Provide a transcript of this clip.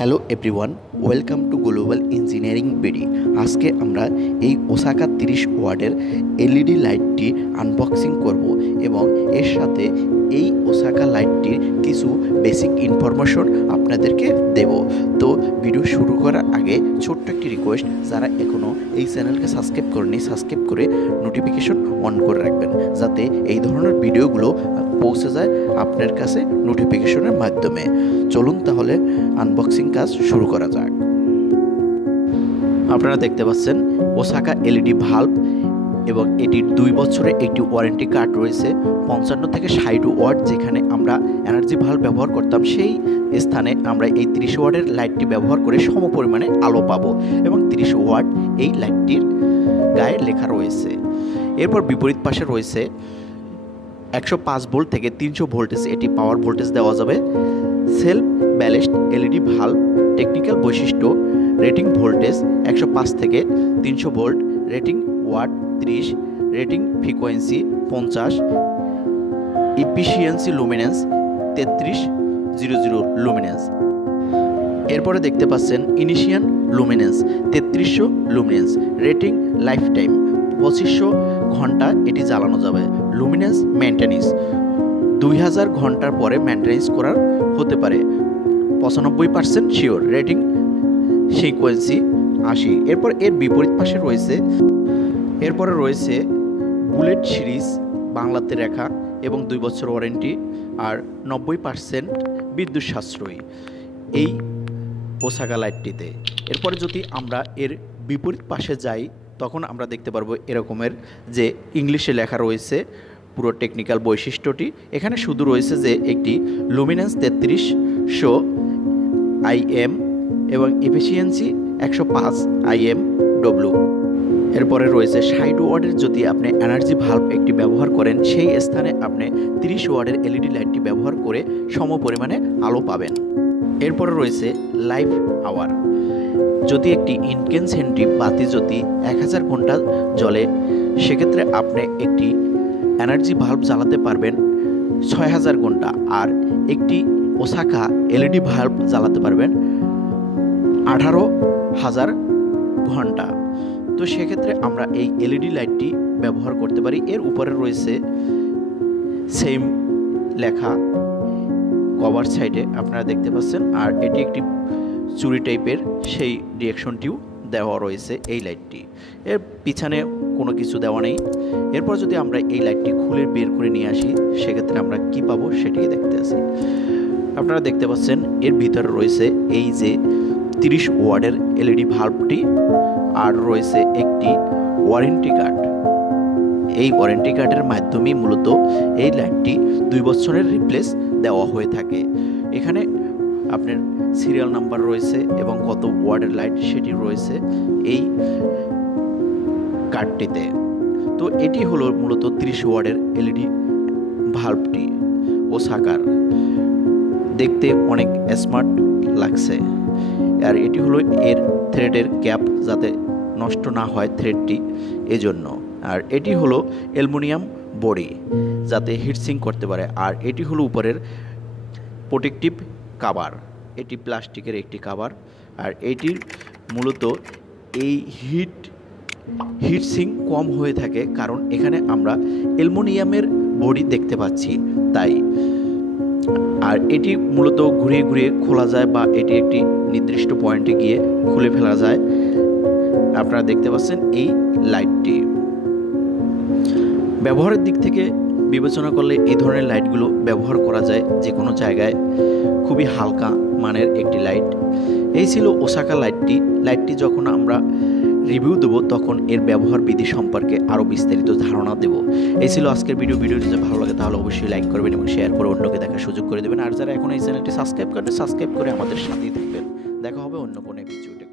Hello everyone, welcome to global engineering BD. আজকে আমরা এই ওসাকা 30 ওয়াটের এলইডি লাইটটি আনবক্সিং করব এবং এর সাথে এই ওসাকা লাইটটির কিছু বেসিক ইনফরমেশন আপনাদেরকে দেব। তো ভিডিও শুরু করার আগে ছোট্ট একটি রিকোয়েস্ট, যারা এখনও এই চ্যানেলকে সাবস্ক্রাইব করেনি সাবস্ক্রাইব করে নোটিফিকেশন অন করে রাখবেন, যাতে এই ধরনের ভিডিওগুলো পৌঁছে যায় আপনার কাছে নোটিফিকেশনের মাধ্যমে। চলুন তাহলে আনবক্সিং কাজ শুরু করা যাক। আপনারা দেখতে পাচ্ছেন ওসাকা এলইডি ভাল্ব এবং এটির 2 বছরের একটি ওয়ারেন্টি কার্ড রয়েছে। 55 থেকে 60 ওয়াট যেখানে আমরা এনার্জি ভাল্ব ব্যবহার করতাম, সেই স্থানে আমরা এই 30 ওয়াটের লাইটটি ব্যবহার করে সম পরিমাণে আলো পাবো এবং 30 ওয়াট এই লাইটটির গায়ে লেখা রয়েছে। এরপর বিপরীত পাশে রয়েছে 105 ভোল্ট থেকে 300 ভোল্টেজ এটি পাওয়ার ভোল্টেজ দেওয়া যাবে। Self balanced LED bulb, technical বৈশিষ্ট্য, রেটিং ভোল্টেজ 105 থেকে 300 volt, rating watt 30, rating frequency 50, efficiency luminance 3300 luminance. এরপরে দেখতে পাচ্ছেন initial luminance 3300 luminance, rating life time 2500 ঘন্টা এটি জ্বালানো যাবে। লুমিনেন্স মেনটেন্যান্স 2000 ঘন্টার পরে মেনটেন্যান্স করার হতে পারে, 95% শিওর, রেটিং ফ্রিকোয়েন্সি 80। এরপর এর বিপরীত পাশে রয়েছে বুলেট সিরিজ বাংলাতে লেখা এবং 2 বছর ওয়ারেন্টি আর 90% বিদ্যুৎ সাশ্রয়ী এই ওসাকা লাইটটিতে। এরপরে যদি আমরা এর বিপরীত পাশে যাই তখন আমরা দেখতে পারবো এরকমের যে ইংলিশে লেখা রয়েছে পুরো টেকনিক্যাল বৈশিষ্ট্যটি। এখানে শুধু রয়েছে যে একটি লুমিনেন্স 3300 IM এবং এফিসিয়েন্সি 105 IMW। এরপরে রয়েছে 60 ওয়াটের যদি আপনি এনার্জি ভাল্ব একটি ব্যবহার করেন, সেই স্থানে আপনি 30 ওয়াটের এলইডি লাইটটি ব্যবহার করে সম পরিমাণে আলো পাবেন। এরপরে রয়েছে লাইফ আওয়ার, যদি একটি ইনকেনসেন্টিভ বাতি যদি 1000 ঘন্টা জ্বলে, সেক্ষেত্রে আপনি একটি এনার্জি ভাল্ব জ্বালাতে পারবেন 6000 ঘন্টা, আর একটি ওসাকা এলইডি ভাল্ব জ্বালাতে পারবেন 18000 ঘন্টা। তো সেক্ষেত্রে আমরা এই এলইডি লাইটটি ব্যবহার করতে পারি। এর উপরে রয়েছে সেম লেখা কভার সাইডে আপনারা দেখতে পাচ্ছেন, আর এটি একটি চুরি টাইপের সেই রিঅ্যাকশনটিও দেওয়া রয়েছে এই লাইটটি। এর পিছনে কোনো কিছু দেওয়া নেই। এরপর যদি আমরা এই লাইটটি খুলে বের করে নিয়ে আসি, সেক্ষেত্রে আমরা কি পাবো সেটিকে দেখতে আসি। আপনারা দেখতে পাচ্ছেন এর ভিতরে রয়েছে এই যে 30 ওয়াটের এলইডি ভাল্বটি, আর রয়েছে একটি ওয়ারেন্টি কার্ড। এই ওয়ারেন্টি কার্ডের মাধ্যমেই মূলত এই লাইটটি 2 বছরের রিপ্লেস দেওয়া হয়ে থাকে। এখানে আপনার সিরিয়াল নাম্বার রয়েছে এবং কত ওয়াটের লাইট সেটি রয়েছে এই কার্ডটিতে। তো এটি হলো মূলত 30 ওয়াটের এলইডি ভাল্বটি ওসাকার, দেখতে অনেক স্মার্ট লাগছে। আর এটি হলো এর থ্রেডের ক্যাপ, যাতে নষ্ট না হয় থ্রেডটি, এজন্য। আর এটি হলো অ্যালুমিনিয়াম বডি, যাতে হিটসিং করতে পারে। আর এটি হলো উপরের প্রোটেক্টিভ কাভার, এটি প্লাস্টিকের একটি কাভার। আর এটির মূলত এই হিটসিং কম হয়ে থাকে, কারণ এখানে আমরা অ্যালুমিনিয়ামের বডি দেখতে পাচ্ছি তাই। আর এটি মূলত ঘুরিয়ে ঘুরিয়ে খোলা যায়, বা এটি একটি নির্দিষ্ট পয়েন্টে গিয়ে খুলে ফেলা যায়। আপনারা দেখতে পাচ্ছেন এই লাইটটি ব্যবহারের দিক থেকে বিবেচনা করলে এই ধরনের লাইটগুলো ব্যবহার করা যায় যে কোনো জায়গায়, খুবই হালকা মানের একটি লাইট। এই ছিল ওসাকা লাইটটি যখন আমরা রিভিউ দেব তখন এর ব্যবহার বিধি সম্পর্কে আরও বিস্তারিত ধারণা দেব। এই ছিল আজকের ভিডিওটি যদি ভালো লাগে তাহলে অবশ্যই লাইক করবেন এবং শেয়ার করে অন্যকে দেখার সুযোগ করে দেবেন। আর যারা এখন এই চ্যানেলটি সাবস্ক্রাইব করেন, সাবস্ক্রাইব করে আমাদের সাথেই থাকবেন। দেখা হবে অন্য কোনো ভিডিওতে।